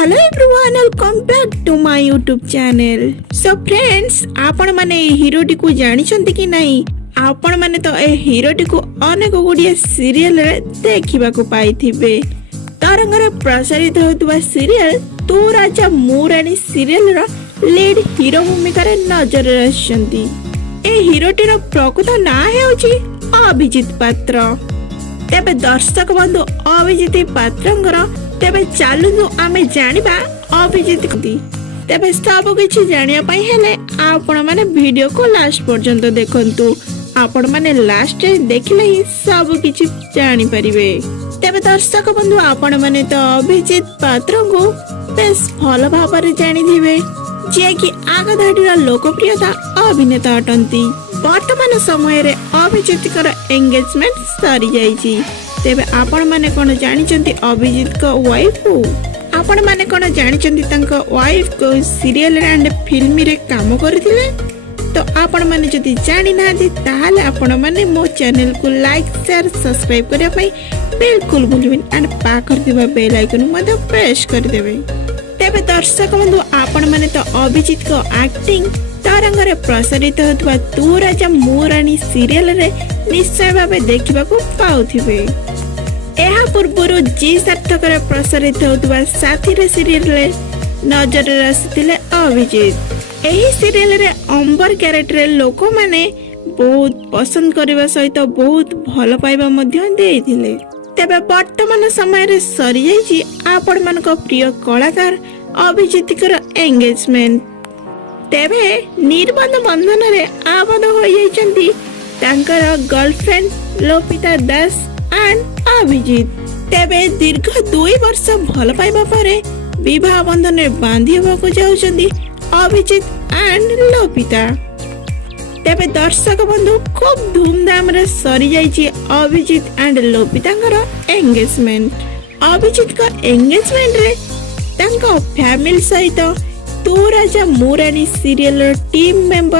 Hello everyone, welcome back to my YouTube channel. So friends, आपण माने hero T को जानी चंती कि नहीं? आपण माने तो ए हीरो टी को अनेक गुड़िया सीरियल रे देखिबा को पाई थिबे। तरंगरे प्रसारित होतुवा सीरियल तू राजा मु रानी सीरियल रा लीड हीरो भूमिका रे नजर रहिसंती। ए हीरो टी रो प्रकृत ना हेउची अभिजीत पात्र। तेबे दर्शक बंधु अभिजीत पात्रंगर तेबे चालू आमे जानिबा अभिजीत कदी। तेबे सब किछि जानिया पई हेले आपण माने वीडियो को लास्ट पर्यंत देखंतु। आपण माने लास्ट रे देखले ही सब किछि जानि परिबे। तेबे दर्शक बंधु आपण माने तो अभिजीत पात्र को बेस भल भाबरे जानि दिबे जे कि आग धाडीर लोकप्रियता अभिनेता अटंती। वर्तमान समय रे अभिजीत कर एंगेजमेंट सरी जाईची। तेबे आपण माने कोन जानिचंती अभिजीत को वाइफ को? आपण माने कोन जानिचंती तांको वाइफ को सीरियल एंड फिल्म रे काम करथिले? तो आपण माने जदि जानि नादी ताहाले आपण माने मो चैनल को लाइक शेयर सब्सक्राइब करिया पई बिल्कुल भूलबिन एंड पाखर दिबा बेल आइकन मध्ये प्रेस कर देबे। तेबे दर्शक बंधु आपण माने तो अभिजीत को एक्टिंग तरंगरे प्रसारित होतबा तू राजा मु रानी सीरियल रे निश्चय भाबे देखिबा को पाउथिबे। एहा पूर्वरु जी सार्थक रे प्रसारित होतबा साथी रे सीरियल रे नजर रसितिले अभिजीत। एही सीरियल रे अंबर कैरेक्टर लोक माने बहुत पसंद करबा सहित बहुत भल पाइबा मध्य देइथिले। तेबे वर्तमान समय रे सरी जाईची आपण मानक प्रिय कलाकार अभिजीत कर एंगेजमेंट। तेबे निर्बंध बंधन रे आबद्ध हो जाइचंती तांकर गर्लफ्रेंड लोपिता दास एंड अभिजीत। तेबे दीर्घ 2 वर्ष भल पाइबा परे विवाह बंधन रे बांधी होबाको जाउचंती अभिजीत एंड लोपिता। तेबे दर्शक बंधु खूब धूमधाम रे सरी जाइची अभिजीत एंड लोपितांकर एंगेजमेंट। अभिजीत का एंगेजमेंट रे तांको फैमिली सहित तू राजा मु रानी सीरियल टीम मेंबर